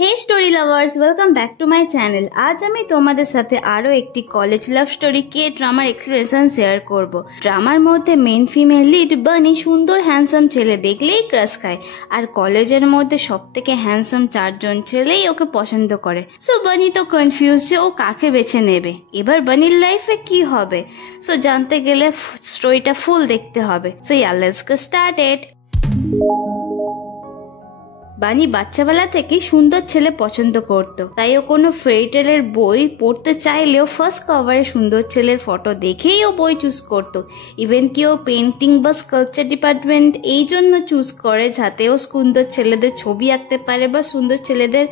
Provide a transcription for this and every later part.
Hey story lovers, welcome back to my channel. आज আমি তোমাদের সাথে আরো একটি কলেজ লাভ স্টোরি কে ড্রামার এক্সপ্লেনেশন শেয়ার করব। ড্রামার মধ্যে মেন ফিমেল লিড বানি সুন্দর হ্যান্ডসাম ছেলে দেখলেই ক্রাশ খায়, আর কলেজের মধ্যে সবথেকে হ্যান্ডসাম চারজন ছেলেই ওকে পছন্দ করে। সো বানি তো কনফিউজ যে ও কাকে বেছে নেবে, এবার বানির লাইফে কি হবে। সো জানতে গেলে স্টোরিটা ফুল দেখতে হবে। So let's get started. বানি বাচ্চাবেলা থেকে সুন্দর ছেলে পছন্দ করত, তাই ও কোনো ফেয়ারিটেলের বই পড়তে চাইলেও ফার্স্ট কভারে সুন্দর ছেলের ফটো দেখেই ও বই চুজ করত। ইভেন কি ও পেন্টিং বা স্কাল্পচার ডিপার্টমেন্ট এই জন্য চুজ করে যাতে ও সুন্দর ছেলেদের ছবি আঁকতে পারে বা সুন্দর ছেলেদের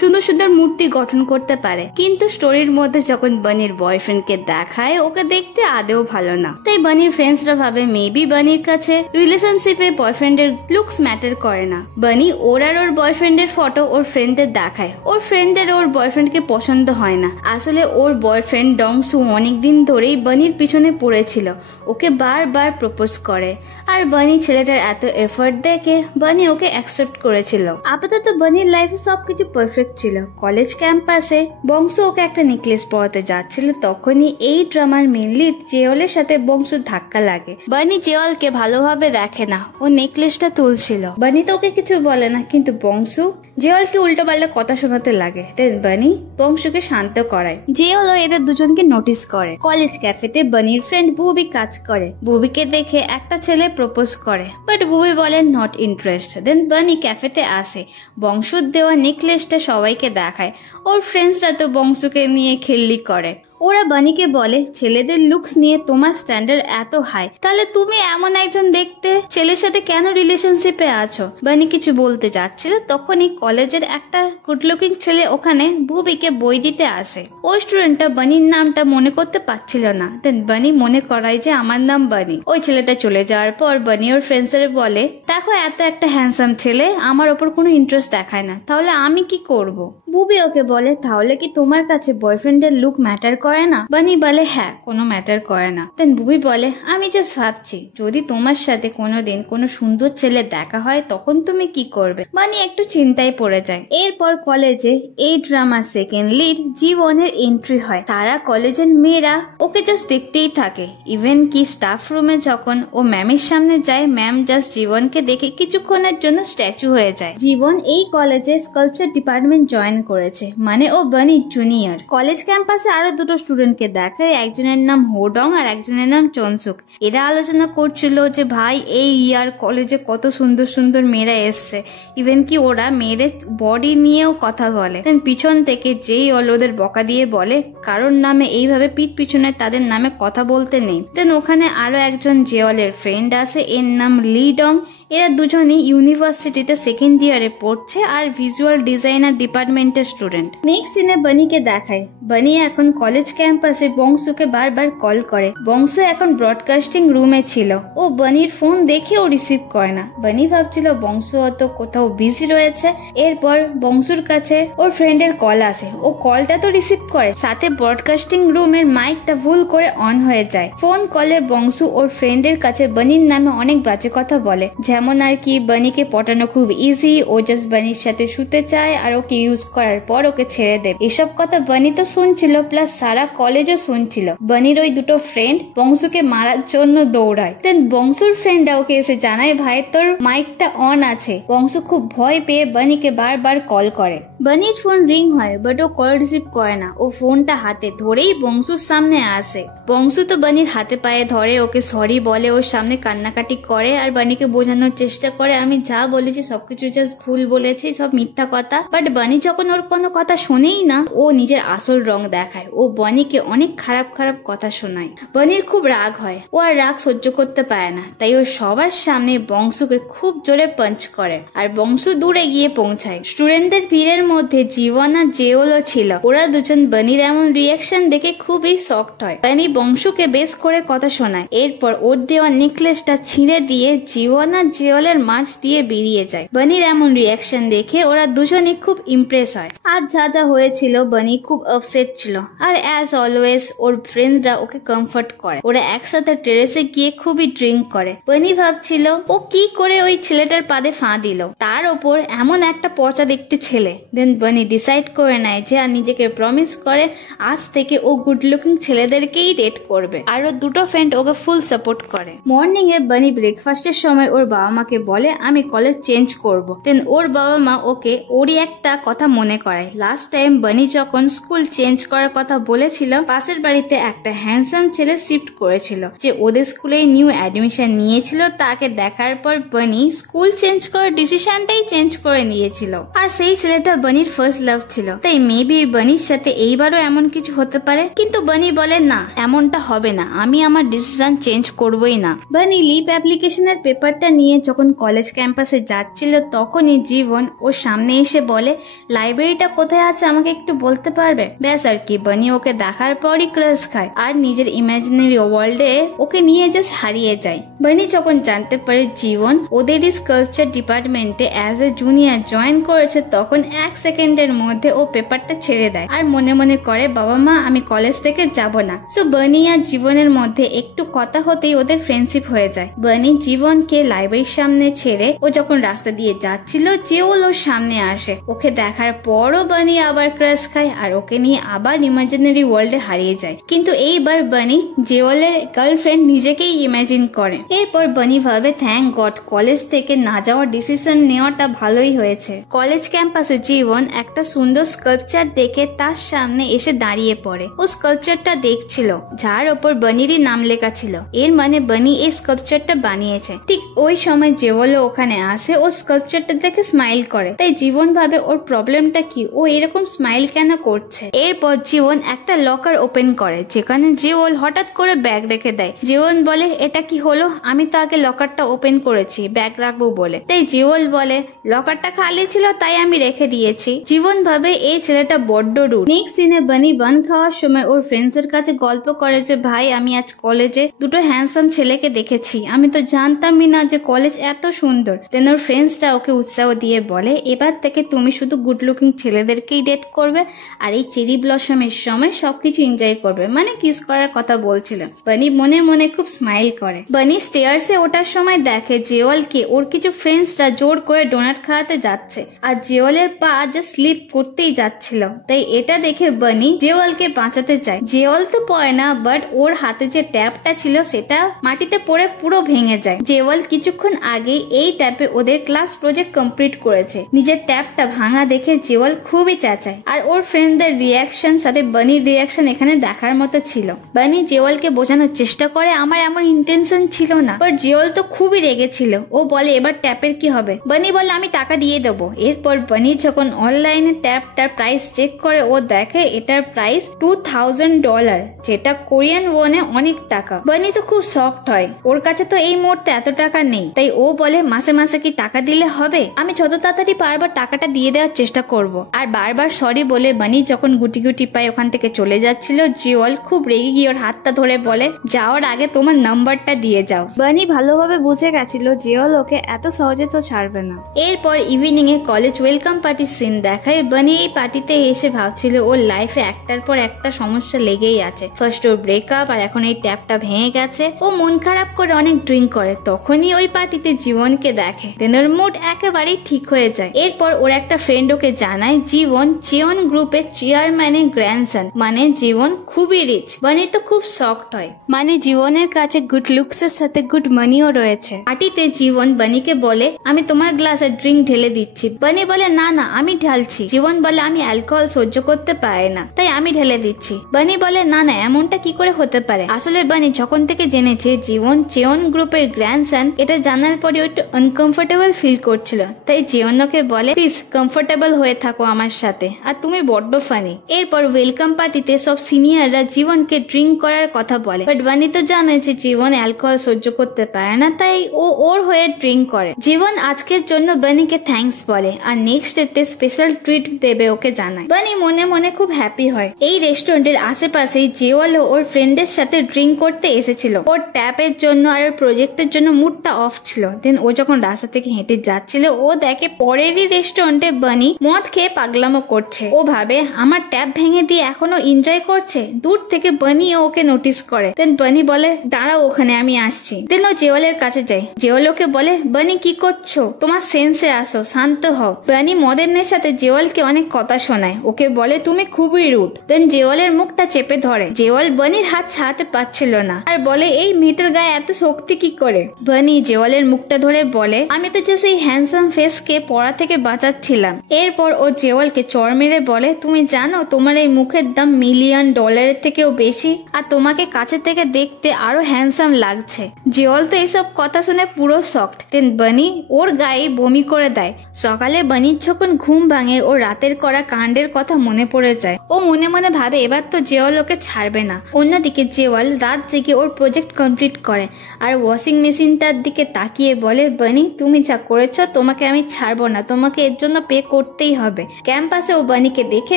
সুন্দর সুন্দর মূর্তি গঠন করতে পারে। কিন্তু স্টোরির মধ্যে যখন বানির বয়ফ্রেন্ডকে দেখায় ওকে দেখতে আদেও ভালো না, তাই বানির ফ্রেন্ডসরা ভাবে মেবি বানির কাছে রিলেশনশিপে বয়ফ্রেন্ডের লুকস ম্যাটার করে না। বানি ওর বয়ফ্রেন্ডের ফটো ওর ফ্রেন্ডদের দেখায়। ওর ফ্রেন্ডদের ওর বয়ফ্রেন্ডকে পছন্দ হয় না। আসলে ওর বয়ফ্রেন্ড ডংসু অনেকদিন ধরেই বানির পিছনে পড়েছিল, ওকে বারবার প্রপোজ করে, আর বানি ছেলেটার এত এফর্ট দেখে বানি ওকে অ্যাকসেপ্ট করেছিল। আপাতত বানির লাইফে সবকিছু পারফেক্ট ছিল। কলেজ ক্যাম্পাসে বংশু ওকে একটা নেকলেস পরাতে যাচ্ছিল, তখনই এই ড্রামার মেন লিড জেওলের সাথে বংশুর ধাক্কা লাগে। বানি জেওলকে ভালোভাবে দেখে না, ও নেকলেসটা তুলছিল। বানি তো ওকে কিছু বলে না, কিন্তু বংশু জেওলকে উল্টো পাল্টা কথা শোনাতে লাগে। দেন বানি বংশুকে শান্ত করায়। জেওল এদের দুজনকে নোটিস করে। কলেজ ক্যাফেতে বানির ফ্রেন্ড বুবি কাজ করে। বুবিকে দেখে একটা ছেলে প্রপোজ করে, বাট বুবি বলে নট ইন্টারেস্ট। দেন বানি ক্যাফেতে আসে, বংশুর দেওয়া নেকলেসটা সবাইকে দেখায়। ওর ফ্রেন্ডসরা তো বংশুকে নিয়ে খিল্লি করে। ওরা বানিকে বলে, ছেলেদের লুকস নিয়ে তোমার স্ট্যান্ডার্ড এত হাই, তাহলে তুমি এমন একজন দেখতে ছেলের সাথে কেন রিলেশনশিপে আছো। বানি কিছু বলতে যাচ্ছিল, তখনই কলেজের একটা গুড লুকিং ছেলে ওখানে বুবিকে বই দিতে আসে। ওই স্টুডেন্টটা বানির নামটা মনে করতে পারছিল না। দেন বানি মনে করায় যে আমার নাম বানি। ওই ছেলেটা চলে যাওয়ার পর বানি ওর ফ্রেন্ডসদের বলে, দেখো এত একটা হ্যান্ডসাম ছেলে আমার ওপর কোনো ইন্টারেস্ট দেখায় না, তাহলে আমি কি করব। বুবি ওকে বলে, তাহলে কি তোমার কাছে বয়ফ্রেন্ডের লুক ম্যাটার করে না। বানি বলে, হ্যাঁ, কোনো ম্যাটার করে না। দেন বুবি বলে, আমি জাস্ট ভাবছি যদি তোমার সাথে কোনোদিন কোনো সুন্দর ছেলে দেখা হয় তখন তুমি কি করবে। বানি একটু চিন্তায় পড়ে যায়। এরপর কলেজে এই ড্রামা সেকেন্ড লিড জীবনের এন্ট্রি হয়। সারা কলেজের মেয়েরা ওকে জাস্ট দেখতেই থাকে। ইভেন কি স্টাফ রুমে যখন ও ম্যামের সামনে যায়, ম্যাম জাস্ট জীবনকে দেখে কিছুক্ষণের জন্য স্ট্যাচু হয়ে যায়। জীবন এই কলেজে স্কাল্পচার ডিপার্টমেন্ট জয়েন করেছে, মানে ও বানি জুনিয়র। কলেজ ক্যাম্পাসে আরো দুটো স্টুডেন্টকে দেখায়, একজনের নাম হোডং আর একজনের নাম চনসুক। এরা আলোচনা করছিল যে ভাই এই ইয়ার কলেজে কত সুন্দর সুন্দর মেয়েরা এসছে। ইভেন কি ওরা মেয়েদের বডি নিয়েও কথা বলে। দেন পিছন থেকে যেই ওদের বকা দিয়ে বলে, কারোর নামে এইভাবে পিঠ পিছনে তাদের নামে কথা বলতে নেই। দেন ওখানে আরো একজন জেওলের ফ্রেন্ড আছে, এর নাম লিডং। এরা দুজনই ইউনিভার্সিটিতে সেকেন্ড ইয়ারে পড়ছে আর ভিজুয়াল ডিজাইনার ডিপার্টমেন্টের স্টুডেন্ট। নেক্সট সিনে বানিকে দেখায়। বানি এখন কলেজ ক্যাম্পাসে বংশুকে বারবার কল করে। বংশু এখন ব্রডকাস্টিং রুমে ছিল। ও বানির ফোন দেখেও রিসিভ করে না। বানি ভাবছিল বংশু হয়ত কোথাও বিজি রয়েছে। এরপর বংশুর কাছে ওর ফ্রেন্ডের কল আসে। ও কলটা তো রিসিভ করে, সাথে ব্রডকাস্টিং রুমের মাইকটা ভুল করে অন হয়ে যায়। ফোন কলে বংশু ওর ফ্রেন্ডের কাছে বানির নামে অনেক বাজে কথা বলে, যেমন আর কি বানিকে পটানো খুব ইজি, ও জাস্ট বানির সাথে শুতে চায় আর ওকে ইউজ করার পর ওকে ছেড়ে দেবে। এসব কথা বানি তো শুনছিল, প্লাস সারা কলেজও শুনছিল। বানির ওই দুটো ফ্রেন্ড বংশুকে মারার জন্য দৌড়ায়। দেন বংশুর ফ্রেন্ডরা ওকে এসে জানায়, ভাই তোর মাইকটা অন আছে। বংশু খুব ভয় পেয়ে বানিকে বারবার কল করে। বানির ফোন রিং হয়, বাট ও কল রিসিভ করে না। ও ফোনটা হাতে ধরেই বংশুর সামনে আসে। বংশু তো বানির হাতে পায়ে ধরে, ওকে সরি বলে, ওর সামনে কান্নাকাটি করে আর বানিকে বোঝানোর চেষ্টা করে আমি যা বলেছি সবকিছু জাস্ট ভুল বলেছি, সব মিথ্যা কথা। বাট বানি যখন ওর কোনো কথা শোনেই না, ও নিজের আসল রং দেখায়। ও বানিকে অনেক খারাপ খারাপ কথা শোনায়। বানির খুব রাগ হয়, ও আর রাগ সহ্য করতে পারে না, তাই ও সবার সামনে বংশুকে খুব জোরে পাঞ্চ করে আর বংশু দূরে গিয়ে পৌঁছায়। স্টুডেন্টদের ভিড়ের মধ্যে জীবন আর জেওলও ছিল। ওরা দুজন বানির এমন রিয়াকশন দেখে খুবই শকড হয়। বানি বংশুকে বেশ করে কথা শোনায়। এরপর ওর দেওয়া নেকলেসটা ছিঁড়ে দিয়ে জীবন আর জেওলের মাছ দিয়ে বেরিয়ে যায়। বানির এমন রিয়াকশন দেখে ওরা দুজনে খুব ইমপ্রেস হয়। আর যা যা হয়েছিল বানি খুব আপসেট ছিল, আর অ্যাজ অলওয়েজ ওর ফ্রেন্ডরা ওকে কমফর্ট করে। ওরা একসাথে টেরেসে গিয়ে খুবই ড্রিঙ্ক করে। বানি ভাবছিল ও কি করে ওই ছেলেটার পাদে ফাঁ দিল, তার ওপর এমন একটা পচা দেখতে ছেলে। দেন বানি ডিসাইড করে নেয় যে আর নিজেকে প্রমিস করে আজ থেকে ও গুড লুকিং ছেলেদেরকেই ডেট করবে, আর ওর দুটো ফ্রেন্ড ওকে ফুল সাপোর্ট করে। মর্নিং এ বানি ব্রেকফাস্টের সময় ওর বাবা মাকে বলে আমি কলেজ চেঞ্জ করব। দেন ওর বাবা মা ওকে ওরই একটা কথা মনে করায়। লাস্ট টাইম বানি যখন স্কুল চেঞ্জ করার কথা বলেছিল, পাশের বাড়িতে একটা হ্যান্ডসাম ছেলে শিফট করেছিল যে ওদের স্কুলে নিউ অ্যাডমিশন নিয়েছিল। তাকে দেখার পর বানি স্কুল চেঞ্জ করার ডিসিশনটাই চেঞ্জ করে নিয়েছিল, আর সেই ছেলেটা বানির ফার্স্ট লাভ ছিল। তাই মেবি বানির সাথে এইবারও এমন কিছু হতে পারে। কিন্তু বানি বলে না, এমনটা হবে না, আমি আমার ডিসিশন চেঞ্জ করবোই না। বানি লিভ অ্যাপ্লিকেশনের পেপারটা নিয়ে যখন কলেজ ক্যাম্পাসে যাচ্ছিল, তখনই জীবন ওর সামনে এসে বলে লাইব্রেরিটা কোথায় আছে আমাকে একটু বলতে পারবে? ব্যাস আর কি, বানি ওকে দেখার পরই ক্রাশ খায় আর নিজের ইমাজিনারি ওয়ার্ল্ডে ওকে নিয়ে জাস্ট হারিয়ে যায়। বানি যখন জানতে পারে জীবন ওদেরই স্কাল্পচার ডিপার্টমেন্টে অ্যাজ এ জুনিয়র জয়েন করেছে, তখন 1 সেকেন্ডের মধ্যে ও পেপারটা ছেড়ে দেয় আর মনে মনে করে বাবা মা আমি কলেজ থেকে যাব না। সো বানি আর জীবনের মধ্যে একটু কথা হতেই ওদের ফ্রেন্ডশিপ হয়ে যায়। বানি জীবনকে লাইব্রেরির সামনে ছেড়ে ও যখন রাস্তা দিয়ে যাচ্ছিল, জেওল ওর সামনে আসে। ওকে দেখার পরও বানি আবার ক্রাশ খায় আর ওকে নিয়ে আবার ইমাজিনারি ওয়ার্ল্ডে হারিয়ে যায়। কিন্তু এইবার বানি জেওলের গার্লফ্রেন্ড নিজেকেই ইমাজিন করে। এরপর বানি ভাবে থ্যাংক গড কলেজ থেকে না যাওয়ার ডিসিশন নেওয়াটা ভালোই হয়েছে। কলেজ ক্যাম্পাসে জীবন একটা সুন্দর স্কাল্পচার দেখে তার সামনে এসে দাঁড়িয়ে পড়ে। ও স্কাল্পচারটা দেখছিল যার ওপর বানিরই নাম লেখা ছিল, এর মানে বানি এই স্কাল্পচারটা বানিয়েছে। ঠিক ওই সময় জেওলও ওখানে আসে, ও স্কাল্পচারটা দেখে স্মাইল করে। তাই জীবন ভাবে ওর প্রবলেমটা কি, ও এরকম স্মাইল কেন করছে। এরপর জীবন একটা লকার ওপেন করে যেখানে জেওল হঠাৎ করে ব্যাগ রেখে দেয়। জীবন বলে এটা কি হলো, আমি তো আগে লকারটা ওপেন করেছি ব্যাগ রাখবো বলে। তাই জেওল বলে লকারটা খালি ছিল তাই আমি রেখে দিয়েছি। জীবন ভাবে এই ছেলেটা বড্ড রুড। নেক্সট সিনে বানি বান খাওয়ার সময় ওর ফ্রেন্ডস এর কাছে গল্প করে যে ভাই আমি আজ কলেজে দুটো হ্যান্ডসাম ছেলেকে দেখেছি, আমি তো জানতামই না যে কলেজ এত সুন্দর। দেন ওর ফ্রেন্ডসটা ওকে উৎসাহ দিয়ে বলে এবার থেকে তুমি শুধু গুড লুকিং ছেলেদেরকেই ডেট করবে আর এই চেরি ব্লসমের সময় সবকিছু এনজয় করবে, মানে কিস করার কথা বলছিল। বানি মনে মনে খুব স্মাইল করে। বানি স্টেয়ার্সে ওঠার সময় দেখে জেওয়ালকে ওর কিছু ফ্রেন্ডসরা জোর করে ডোনাট খাওয়াতে যাচ্ছে, আর জেওয়ালের পা যা স্লিপ করতেই যাচ্ছিল। তাই এটা দেখে বানি জেওয়ালকে বাঁচাতে চায়। জেওয়াল তো পড়ে না, বাট ওর হাতে যে ট্যাপটা ছিল সেটা মাটিতে পড়ে পুরো ভেঙে যায়। জেওয়াল কিছুক্ষণ আগে এই ট্যাপে ওদের ক্লাস প্রজেক্ট কমপ্লিট করেছে। নিজের ট্যাপটা ভাঙা দেখে জেওয়াল খুবই চেঁচায়, আর ওর ফ্রেন্ডদের রিয়াকশন সাথে বানির রিয়াকশন এখানে দেখার মতো ছিল। বানি জেওয়ালকে বোঝানোর চেষ্টা করে আমার এমন ইন্টেনশন ছিল না, বাট জেওয়াল তো খুবই রেগেছিল। ও বলে এবার ট্যাপের কি হবে? বানি বলে আমি টাকা দিয়ে দেবো। এরপর বানি যখন অনলাইনে ট্যাপটার প্রাইস চেক করে, ও দেখে এটার প্রাইস $2000, যেটা কোরিয়ান ওয়ানে অনেক টাকা। বানি তো খুব শকড হয়, ওর কাছে তো এই মুহূর্তে এত টাকা নেই। তাই ও বলে মাসে মাসে কি টাকা দিলে হবে, আমি যত তাড়াতাড়ি পারবো টাকাটা দিয়ে দেওয়ার চেষ্টা করব। আর বারবার সরি বলে বানি যখন গুটি গুটি পায়ে ওখান থেকে চলে যাচ্ছিল, জিওল খুব রেগে গিয়ে ওর হাতটা ধরে বলে যাওয়ার আগে তোমার নাম্বারটা দিয়ে যাও। বানি ভালোভাবে বুঝে গেছিল জিওল ওকে এত সহজে তো ছাড়বে না। এরপর ইভিনিং এ কলেজ ওয়েলকাম পার্টির সিন দেখায়। বানি এই পার্টিতে এসে ভাবছিল ওর লাইফে একটার পর একটা সমস্যা লেগেই আছে। ফার্স্ট ওর ব্রেকআপ, আর এখন এই ট্যাপটা ভেঙে গেছে। ও মন খারাপ করে অনেক ড্রিঙ্ক করে, তখনই ওই পার্টিতে জীবনকে দেখে। দেন ওর মুড একেবারেই ঠিক হয়ে যায়। এরপর ওর একটা ফ্রেন্ড ওকে জানায় জীবন চেয়ন গ্রুপের চেয়ারম্যানের গ্র্যান্ডসন, মানে জীবন খুবই রিচ। বানি তো খুব শকড হয়, মানে জীবনের কাছে গুড লুকস এর সাথে গুড মানিও রয়েছে। পার্টিতে জীবন বানিকে বলে আমি তোমার গ্লাসে ড্রিঙ্ক ঢেলে দিচ্ছি। বানি বলে না না আমি ঢালছি। জীবন বলে আমি অ্যালকোহল সহ্য করতে পারি না, তাই আমি ঢেলে দিচ্ছি। বানি বলে না না এমনটা কি করে হতে পারে। আসলে বানি যখন থেকে জেনেছে জীবন চেয়ন গ্রুপের গ্র্যান্ডসন, এটা জানার পরে একটু আনকমফোর্টেবল ফিল করছিল। তাই জীবনকে বলে প্লিজ কমফোর্টেবল হয়ে থাকো আমার সাথে, আর তুমি বড্ড ফানি। এরপর ওয়েলকাম পার্টিতে সব সিনিয়ররা জীবনকে ড্রিঙ্ক করার কথা বলে, বাট বানি তো জানে যে জীবন অ্যালকোহল সহ্য করতে পারে না, তাই ও ওর হয়ে ড্রিঙ্ক করে। জীবন আজকের জন্য বানিকে থ্যাঙ্কস বলে, আর নেক্সট ডেতে স্পেশাল ট্রিট দেবে ওকে জানায়। বানি মনে মনে খুব হ্যাপি হয়। এই রেস্টুরেন্টের আশেপাশেই জেওয়ালও ওর ফ্রেন্ডের সাথে ড্রিঙ্ক করতে এসেছিল। ওর ট্যাপের জন্য আর ওর প্রজেক্টের জন্য মুডটা অফ ছিল। দেন ও যখন রাস্তা থেকে হেঁটে যাচ্ছিল, ও দেখে পরেরই রেস্টুরেন্টে বানি মদ মদ খেয়ে পাগলামো করছে। ও ভাবে আমার ট্যাপ ভেঙে দিয়ে এখনো এনজয় করছে। দূর থেকে বানিও ওকে নোটিস করে। দেন বানি বলে দাঁড়াও ওখানে, আমি আসছি। দেন ও জেওয়ালের কাছে যায়। জেওয়াল ওকে বলে বানি কি করছো, তোমার সেন্সে আসো, শান্ত হও। বানি মদের নেশাতে জেওয়ালকে অনেক কথা শোনায়, ওকে বলে তুমি খুবই রুড। দেন জেওয়ালের মুখটা চেপে ধরে। জেওয়াল বানির হাত ছাড়াতে পারছিল না আর বলে এই মেয়েটার গায়ে এত শক্তি কি করে। বানি জেওয়ালের মুখটা ধরে বলে আমি তো যে সেই হ্যান্ডসাম ফেসকে পড়া থেকে বাঁচাচ্ছিলাম। এরপর ও জেওয়ালকে চড় মেরে বলে তুমি জানো তোমার এই মুখের দাম $1,000,000 থেকেও বেশি, আর তোমাকে কাছে থেকে দেখতে আরো হ্যান্ডসাম লাগছে। জেওয়াল তো এইসব কথা শুনে পুরো শকড। দেন বানি ওর গায়ে বমি করে দেয়। সকালে বানির যখন ঘুম ভাঙে ও রাতের করা কাণ্ডের কথা মনে পড়ে যায়। ও মনে মনে ভাবে এবার তো জেওয়াল ওকে ছাড়বে না। অন্যদিকে জেওয়াল রাত জেগে ওর প্রজেক্ট কমপ্লিট করে আর ওয়াশিং মেশিনটার দিকে তাকিয়ে বলে বানি তুমি যা করেছো তোমাকে আমি ছাড়বো না, তোমাকে এর জন্য পে করতেই হবে। ক্যাম্পাসে ও বানিকে দেখে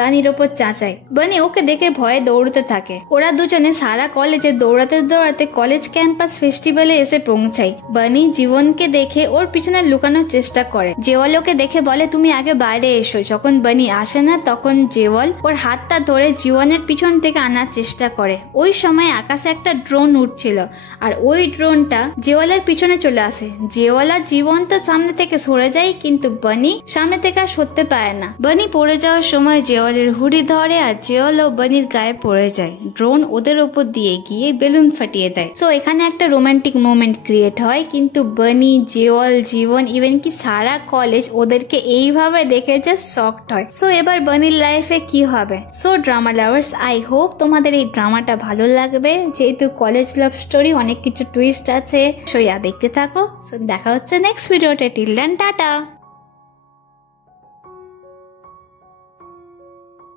বানির ওপর চাচায়। বানি ওকে দেখে ভয়ে দৌড়তে থাকে। ওরা দুজনে সারা কলেজে দৌড়াতে দৌড়াতে কলেজ ক্যাম্পাস ফেস্টিভ্যালে এসে পৌঁছায়। বানি জীবনকে দেখে ওর পিছনে লুকানোর চেষ্টা করে। জেওয়াল ওকে দেখে বলে তুমি আগে বাইরে এসো। যখন বানি আসে না তখন জেওয়াল ওর হাতটা ধরে জীবনের পিছন থেকে আনার চেষ্টা করে। ওই সময় আকাশে একটা ড্রোন উঠছিল আর ওই ড্রোনটা জেওয়ালের পিছনে চলে আসে। জেওয়াল আর জীবন তো সামনে থেকে সরে যায়, কিন্তু বানি সামনে থেকে আর সরতে পারে না। বানি পড়ে যাওয়ার সময় জেওয়ালের হুডি ধরে আর জেওয়াল ও বানির গায়ে পড়ে যায়। ড্রোন ওদের ওপর দিয়ে গিয়ে বেলুন ফাটিয়ে দেয়। সো এখানে একটা রোমান্টিক মোমেন্ট ক্রিয়েট হয়, কিন্তু বানি, জেওয়াল, জীবন, ইভেন কি সারা কলেজ ওদেরকে এইভাবে দেখে যে শকড হয়। সো এবার বানির লাইফে কি হবে? So drama lovers, I hope তোমাদের এই ড্রামাটা ভালো লাগবে। যেহেতু কলেজ লাভ স্টোরি, অনেক কিছু টুইস্ট আছে। সো দেখতে থাকো। সো দেখা হচ্ছে নেক্সট ভিডিওতে। Till then tata.